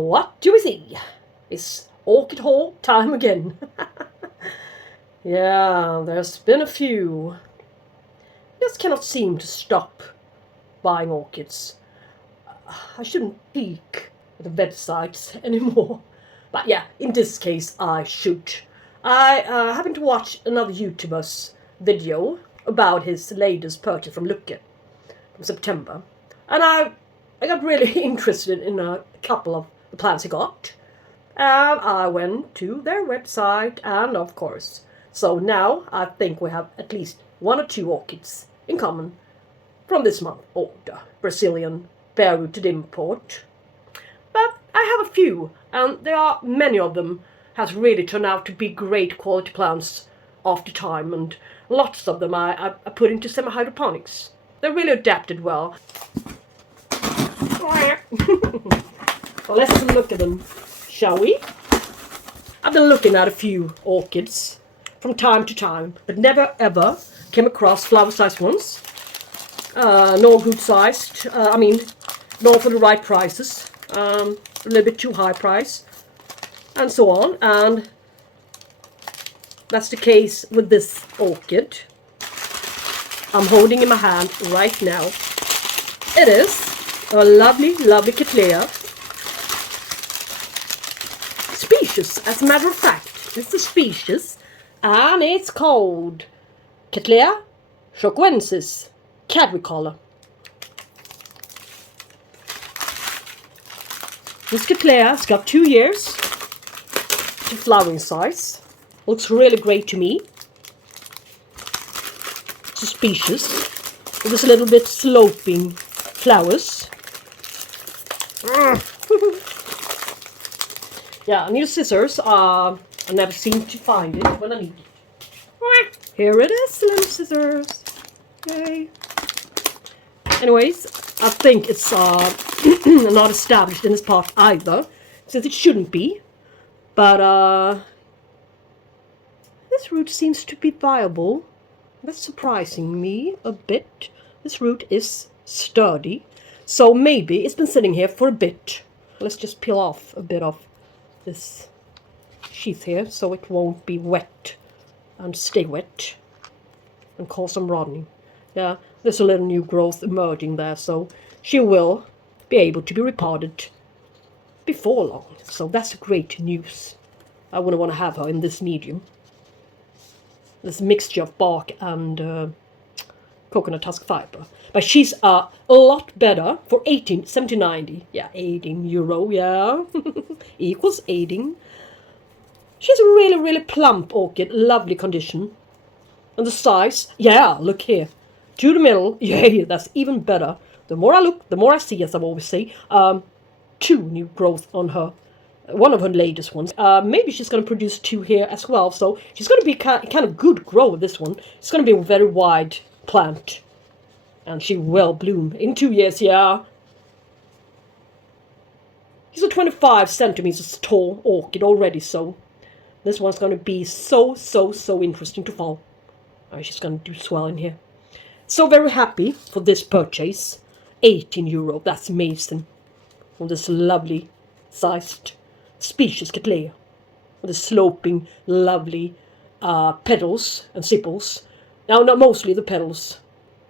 what do we see? It's orchid haul time again. Yeah, there's been a few. Just cannot seem to stop buying orchids. I shouldn't peek at the websites anymore. But yeah, in this case I should. I happened to watch another YouTuber's video about his latest purchase from Lucke from September. And I got really interested in a couple of the plants he got. And I went to their website and of course. So now I think we have at least 1 or 2 orchids in common from this month order. Brazilian bare rooted import. But I have a few, and there are many of them has really turned out to be great quality plants after time, and lots of them I put into semi-hydroponics. They're really adapted well. Well, let's look at them, shall we? I've been looking at a few orchids from time to time, but never ever came across flower-sized ones. Nor good-sized, nor for the right prices. A little bit too high price, and so on. And that's the case with this orchid I'm holding in my hand right now. It is a lovely, lovely Cattleya. Species, as a matter of fact. It's a species, and it's called Cattleya Chocoensis Quadricolor. This Cattleya's got 2 years to flowering size. Looks really great to me. It's a species with this little bit sloping flowers. Yeah, I need scissors. I never seem to find it when I need it. Here it is, little scissors. Yay. Anyways, I think it's not established in this part either, since it shouldn't be. But this root seems to be viable. That's surprising me a bit. This root is sturdy, so maybe it's been sitting here for a bit. Let's just peel off a bit of this sheath here so it won't be wet and stay wet and cause some rotting. Yeah, there's a little new growth emerging there, so she will be able to be repotted before long. So that's great news. I wouldn't want to have her in this medium. This mixture of bark and coconut husk fiber. But she's a lot better for 18, 70, 90. Yeah, 18 euro, yeah. Equals 18. She's a really, really plump orchid. Lovely condition. And the size, yeah, look here. To the middle, yeah, that's even better. The more I look, the more I see, as I always say. 2 new growth on her. One of her latest ones. Maybe she's going to produce 2 here as well. So she's going to be kind of good grower, this one. It's going to be a very wide plant. And she will bloom in 2 years, yeah. She's a 25 centimeters tall orchid already, so this one's going to be so interesting to follow. She's going to do swell in here. So very happy for this purchase. 18 euro, that's amazing. For this lovely sized species Cattleya. With the sloping, lovely petals and sepals. Now, not mostly the petals.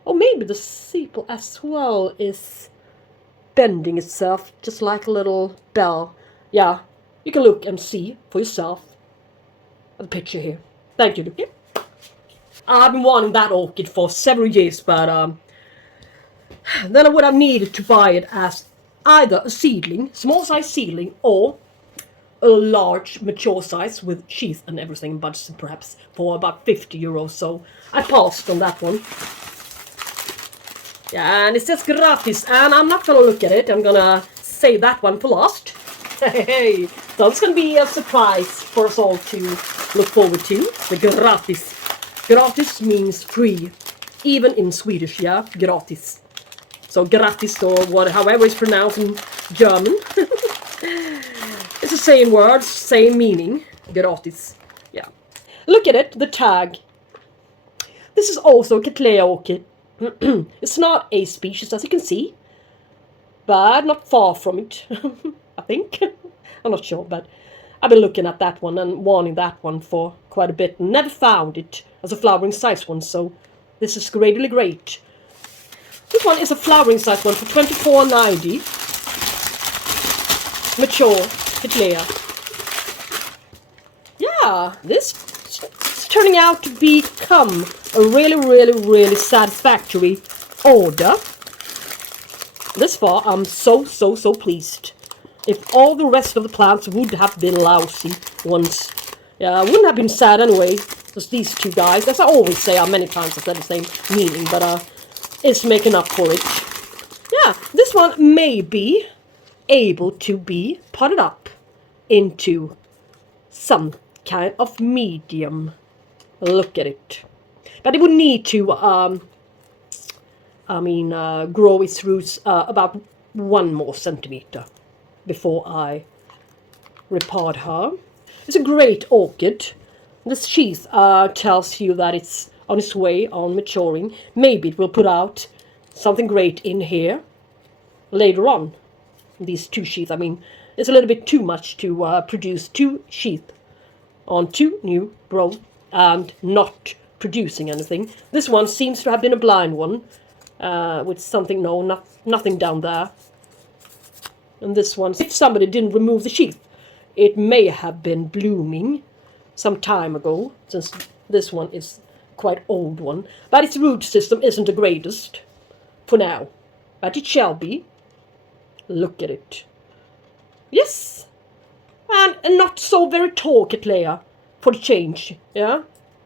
Or maybe the sepal as well is bending itself just like a little bell. Yeah, you can look and see for yourself the picture here. Thank you, Lucke. I've been wanting that orchid for several years, but then I would have needed to buy it as either a seedling, small size seedling, or a large mature size with sheath and everything, but perhaps for about 50 euros. So I passed on that one. Yeah, and it says gratis, and I'm not gonna look at it. I'm gonna save that one for last. Hey, so it's gonna be a surprise for us all to look forward to. The gratis. Gratis means free, even in Swedish. Yeah, gratis. So gratis, or however it's pronounced in German. It's the same word, same meaning. Gratis. Yeah. Look at it, the tag. This is also a Cattleya orchid. It's not a species, as you can see, but not far from it, I think. I'm not sure, but I've been looking at that one and wanting that one for quite a bit and never found it as a flowering size one, so this is really great. This one is a flowering size one for $24.90. Mature Cattleya. Yeah, this is turning out to become a really satisfactory order. This far, I'm so pleased. If all the rest of the plants would have been lousy ones, yeah, I wouldn't have been sad anyway. Because these two guys, as I always say, many times I said the same meaning, but it's making up for it. Yeah, this one may be able to be potted up into some kind of medium. Look at it. But it would need to, grow its roots about 1 more centimeter before I repot her. It's a great orchid. This sheath tells you that it's on its way on maturing. Maybe it will put out something great in here later on. These 2 sheaths, I mean, it's a little bit too much to produce 2 sheaths on 2 new growth and not producing anything. This one seems to have been a blind one with something, nothing down there. And this one, if somebody didn't remove the sheath, it may have been blooming some time ago, since this one is quite old one. But its root system isn't the greatest for now. But it shall be. Look at it. Yes! And not so very tall Cattleya for the change, yeah?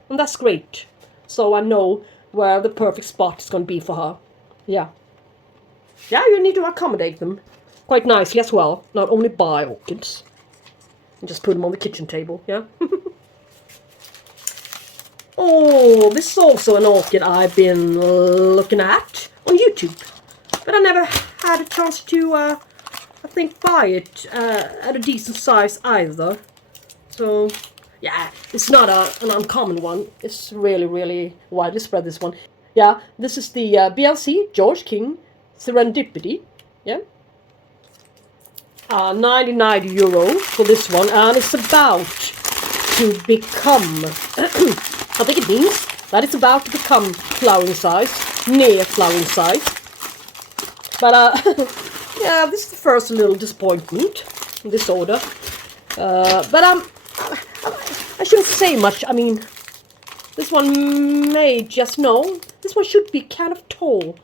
And that's great. So I know where the perfect spot is going to be for her. Yeah. Yeah, you need to accommodate them quite nicely as well. Not only buy orchids. And just put them on the kitchen table, yeah? Oh, this is also an orchid I've been looking at on YouTube. But I never had a chance to, I think, buy it at a decent size either. So, yeah, it's not an uncommon one. It's really widely spread, this one. Yeah, this is the BLC George King Serendipity. Yeah. €90 for this one. And it's about to become... I think it means that it's about to become flowering size. Near flowering size. But, yeah, this is the first little disappointment in this order. But I shouldn't say much. I mean, this one may just know. This one should be kind of tall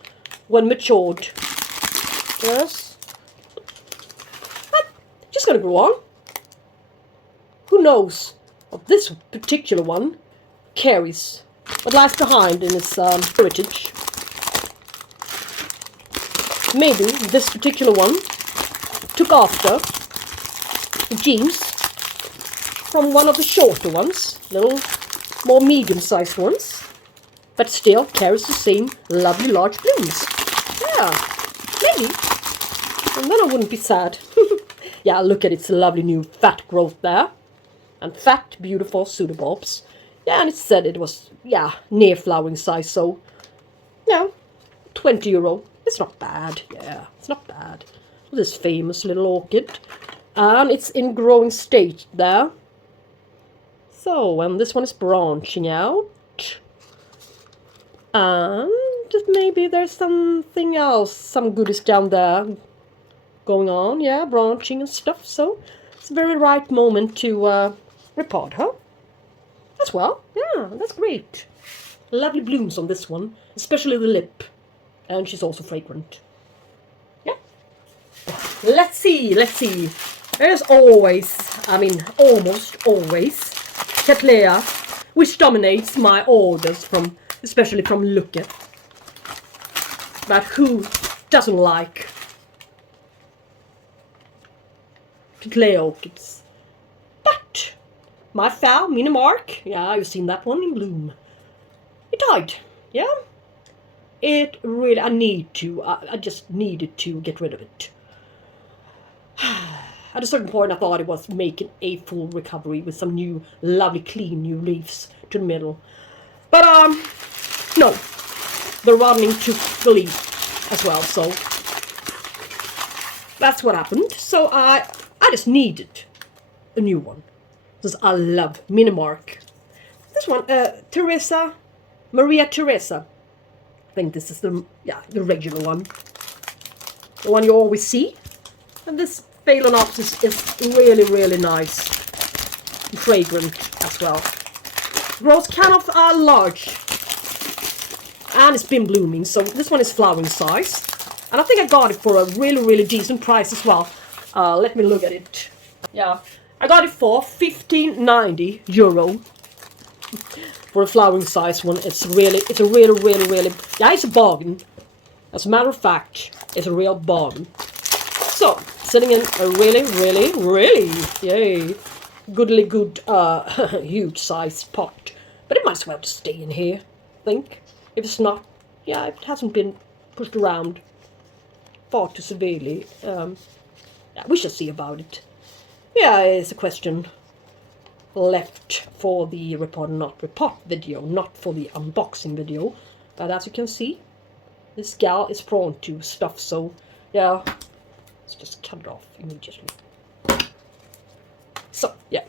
when matured. Yes. But just gonna go on. Who knows what this particular one carries, what lies behind in its heritage. Maybe this particular one took after the genes from one of the shorter ones, little more medium-sized ones, but still carries the same lovely large blooms. Yeah, maybe. And then I wouldn't be sad. Yeah, look at its lovely new fat growth there. And fat, beautiful pseudobulbs. Yeah, and it said it was, yeah, near flowering size, so, yeah, €20. It's not bad, yeah, it's not bad. This famous little orchid. And it's in growing state there. So, and this one is branching out. And maybe there's something else, some goodies down there going on, yeah, branching and stuff. So, it's a very right moment to repot her as well. Yeah, that's great. Lovely blooms on this one, especially the lip. And she's also fragrant. Yeah. Let's see. There's always, I mean, almost always, Cattleya, which dominates my orders from, especially from Lucke. But who doesn't like Cattleya orchids? But my foul Minimark, yeah, you've seen that one in bloom. It died, yeah. It really, I just needed to get rid of it. At a certain point I thought it was making a full recovery with some new, lovely, clean new leaves to the middle. But, no. They're running to the leaf as well, so that's what happened. So I just needed a new one. Because I love Minimark. This one, Theresa, Maria Theresa. I think this is the regular one. The one you always see. And this Phalaenopsis is really, really nice. Fragrant as well. Grows kind of large. And it's been blooming. So this one is flowering size. And I think I got it for a really, really decent price as well. Let me look at it. Yeah, I got it for €15.90 for a flowering size one. It's a really, yeah, it's a bargain. As a matter of fact, it's a real bargain. So, sitting in a really, yay, goodly good, huge size pot. But it might as well just stay in here, I think. If it's not, yeah, if it hasn't been pushed around far too severely, yeah, we shall see about it. Yeah, it's a question left for the report not report video, not for the unboxing video. But as you can see, this gal is prone to stuff, so yeah, let's just cut it off immediately. So, yeah.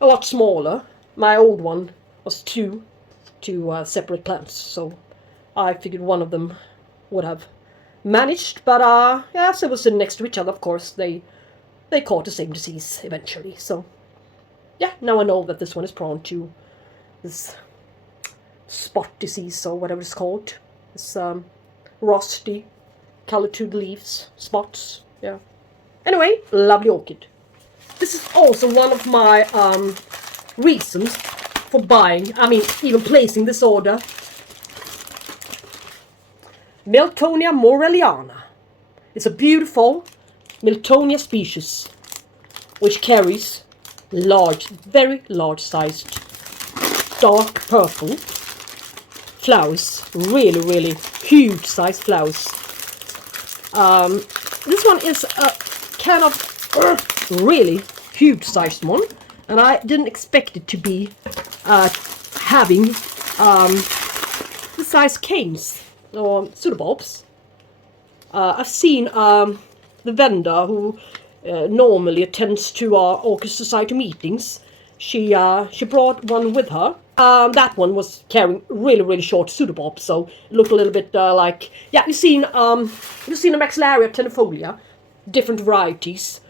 A lot smaller. My old one was two separate plants, so I figured one of them would have managed, but yeah, so it was next to each other, of course. They caught the same disease eventually, so yeah, now I know that this one is prone to this spot disease or whatever it's called. This rusty color to the leaves, spots, yeah. Anyway, lovely orchid. This is also one of my reasons for buying, I mean, even placing this order. Miltonia Moreliana. It's a beautiful Miltonia species which carries large, very large sized dark purple flowers. Really, really huge sized flowers. This one is a kind of really huge sized one, and I didn't expect it to be having the size canes or pseudobulbs. I've seen the vendor who normally attends to our Orchid Society meetings. She brought one with her. That one was carrying really, really short pseudobulbs, so it looked a little bit like, yeah, you've seen a Maxillaria tenuifolia, different varieties.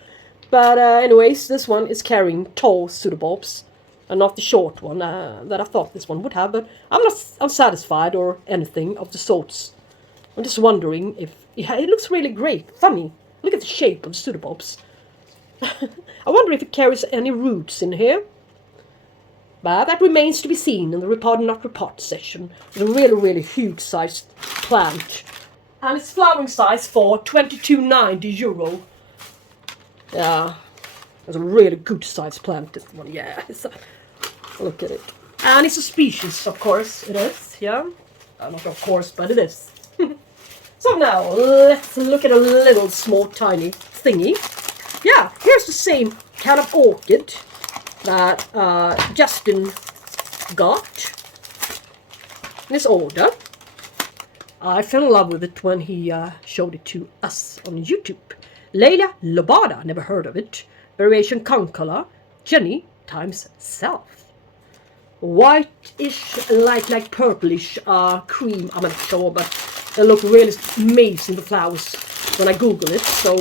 But anyways, this one is carrying tall pseudobulbs, and not the short one that I thought this one would have. But I'm not unsatisfied or anything of the sorts. I'm just wondering if, yeah, it looks really great, funny. Look at the shape of the pseudobulbs. I wonder if it carries any roots in here. But that remains to be seen in the report and not report session. It's a really, really huge sized plant. And it's flowering size for €22.90. Yeah, it's a really good sized plant, this one, yeah. Look at it. And it's a species, of course, it is, yeah. Not of course, but it is. So now, let's look at a little small tiny thingy. Yeah, here's the same kind of orchid that Justin got in his order. I fell in love with it when he showed it to us on YouTube. Laelia Lobata, never heard of it. Variation Concolor, Jeny times self. Whitish, like purplish cream. I'm not sure, but they look really amazing, the flowers, when I Google it. So,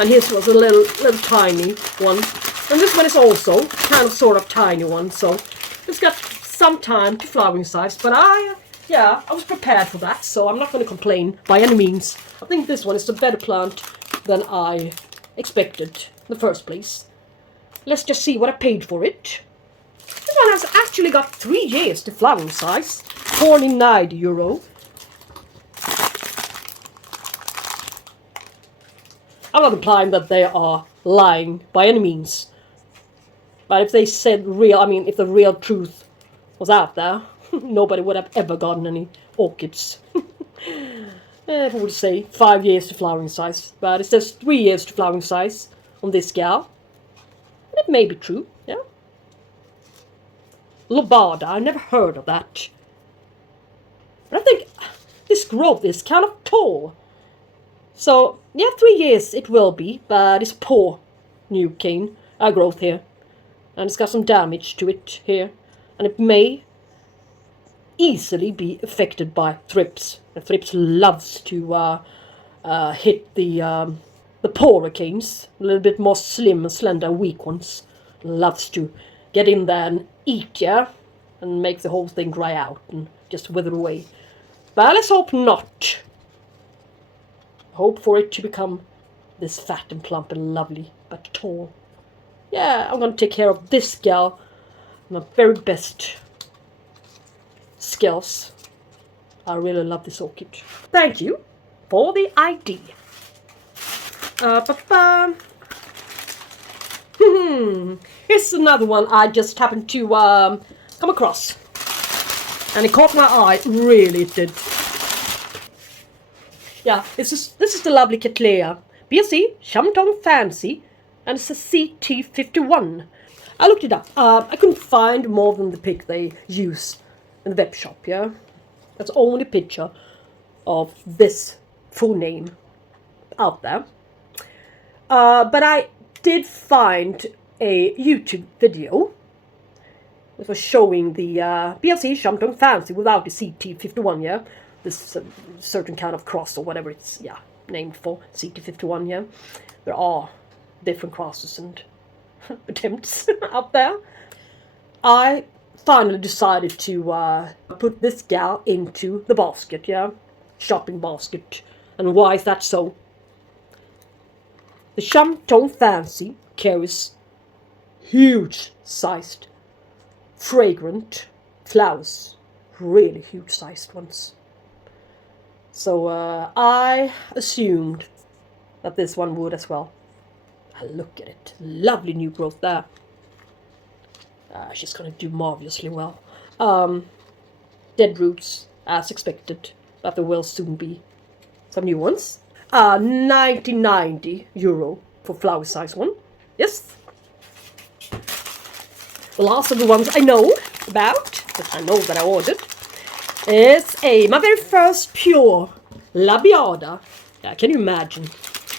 and his was a little tiny one, and this one is also kind of sort of tiny one. So it's got some time to flowering size, but I was prepared for that, so I'm not going to complain by any means. I think this one is a better plant than I expected in the first place. Let's just see what I paid for it. This one has actually got 3 years to flowering size, €49. I'm not implying that they are lying by any means. But if they said real, I mean, if the real truth was out there, nobody would have ever gotten any orchids. I would say 5 years to flowering size, but it says 3 years to flowering size on this gal. And it may be true, yeah. Lobata, I never heard of that. But I think this growth is kind of tall. So, yeah, 3 years it will be, but it's poor new cane growth here. And it's got some damage to it here. And it may easily be affected by thrips. And thrips loves to hit the poorer canes, a little bit more slim and slender, weak ones. Loves to get in there and eat ya, and make the whole thing dry out and just wither away. But let's hope not. Hope for it to become this fat and plump and lovely, but tall. Yeah, I'm gonna take care of this gal, my very best skills. I really love this orchid. Thank you for the ID. Here's another one I just happened to come across. And it caught my eye, really it did. Yeah, this is the lovely Cattleya. BSc, Chomthong Fancy, and it's a CT51. I looked it up. I couldn't find more than the pic they use in the web shop, yeah? That's the only picture of this full name out there. But I did find a YouTube video that was showing the BLC Chomthong Fancy without the CT51, yeah? This certain kind of cross or whatever it's, yeah, named for, CT51, yeah? There are different crosses and attempts out there. I finally decided to put this gal into the basket, yeah? Shopping basket. And why is that so? The Chomthong Fancy carries huge-sized, fragrant flowers. Really huge-sized ones. So I assumed that this one would as well. Look at it. Lovely new growth there. She's going to do marvelously well. Dead roots, as expected, but there will soon be some new ones. 1990 euro for flower size one. Yes. The last of the ones I know about, that I know that I ordered, is my very first pure Labiata. Yeah, can you imagine?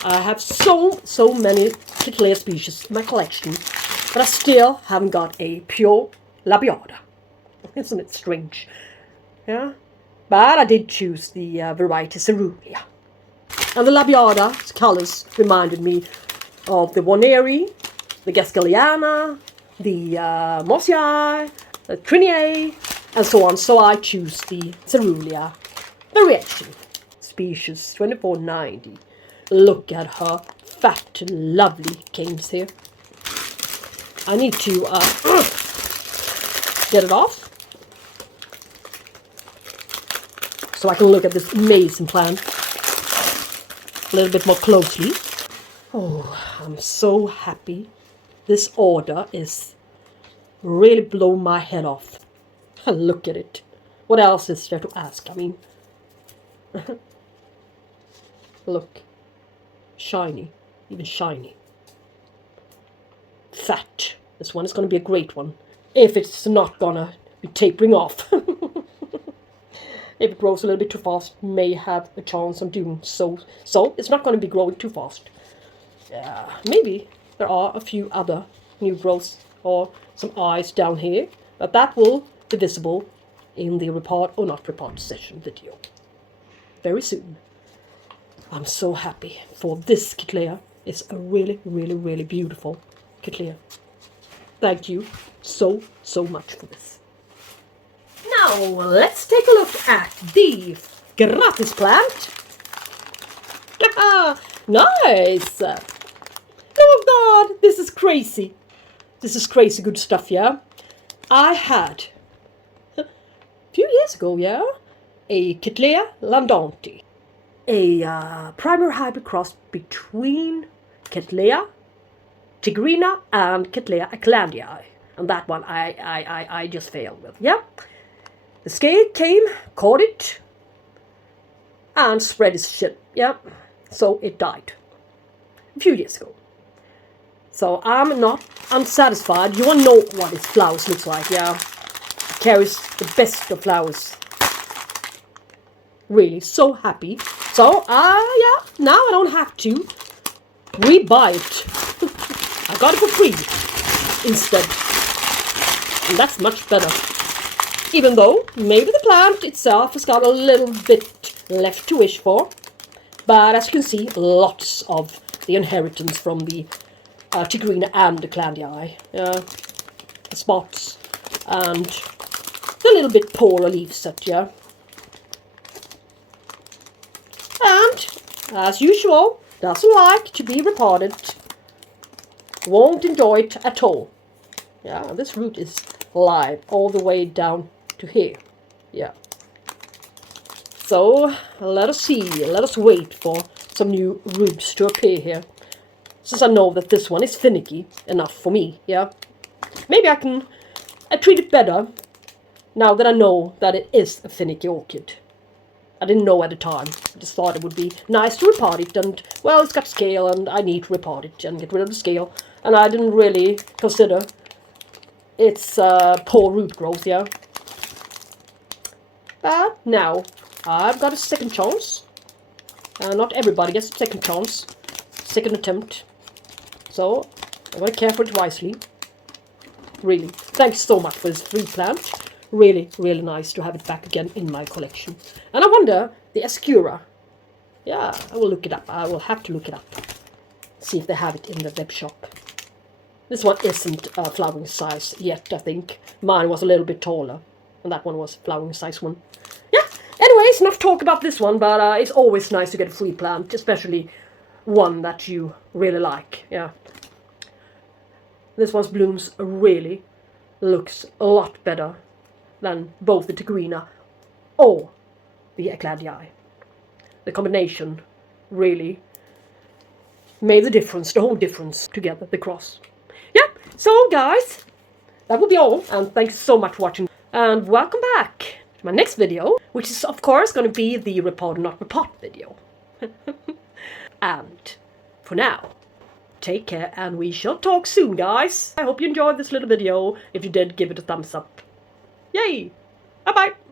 I have so many Cattleyas species in my collection, but I still haven't got a pure Labiata. Isn't it strange? Yeah, but I did choose the variety Coerulea. And the Labiata's colours reminded me of the Jeny, the Gascaliana, the Whiteyi, the Trinity, and so on. So I choose the Coerulea variation. Species 2490. Look at her fat and lovely canes here. I need to get it off so I can look at this amazing plant a little bit more closely. Oh, I'm so happy. This order is really blowing my head off. Look at it. What else is there to ask? I mean, look. Shiny. Even shiny. Fat. This one is going to be a great one. If it's not going to be tapering off. If it grows a little bit too fast, may have a chance of doing so. So, it's not going to be growing too fast. Maybe there are a few other new growths or some eyes down here. But that will be visible in the report or not report session video. Very soon. I'm so happy for this Cattleya. It's a really, really, really beautiful Cattleya. Thank you so much for this. Now, let's take a look at the gratis plant. Nice! Oh God, this is crazy. This is crazy good stuff, yeah? I had, a few years ago, yeah, a Cattleya landante. A primary hybrid cross between Cattleya tigrina and Cattleya eclandii. And that one I just failed with, yeah? The scale came, caught it, and spread its shit, yeah? So it died a few years ago. So I'm not unsatisfied. You want to know what its flowers looks like, yeah? It carries the best of flowers. Really, so happy. So, yeah, now I don't have to rebuy it. I got it for free instead. And that's much better. Even though maybe the plant itself has got a little bit left to wish for. But as you can see, lots of the inheritance from the Tigrina and the Cattleyas. The spots and the little bit poorer leaf set, yeah. And, as usual, doesn't like to be repotted. Won't enjoy it at all. Yeah, this root is live all the way down to here. Yeah. So, let us see. Let us wait for some new roots to appear here. Since I know that this one is finicky enough for me, yeah. Maybe I can treat it better now that I know that it is a finicky orchid. I didn't know at the time. I just thought it would be nice to repot it, and, well, it's got scale, and I need to repot it and get rid of the scale. And I didn't really consider its poor root growth, yeah. But now, I've got a second chance. Not everybody gets a second chance. Second attempt. So, I'm going to care for it wisely. Really. Thanks so much for this free plant. Really, really nice to have it back again in my collection. And I wonder, the Escura. Yeah, I will look it up. I will have to look it up. See if they have it in the web shop. This one isn't flowering size yet, I think. Mine was a little bit taller. And that one was flowering size one. Yeah, anyways, enough talk about this one. But it's always nice to get a free plant. Especially one that you really like. Yeah. This one's blooms really looks a lot better than both the Tigrina or the Ecladiae. The combination really made the difference, the whole difference together, the cross. Yeah, so guys, that will be all, and thanks so much for watching, and welcome back to my next video, which is of course going to be the repot or not repot video. And for now, take care, and we shall talk soon, guys. I hope you enjoyed this little video. If you did, give it a thumbs up. Yay! Bye-bye!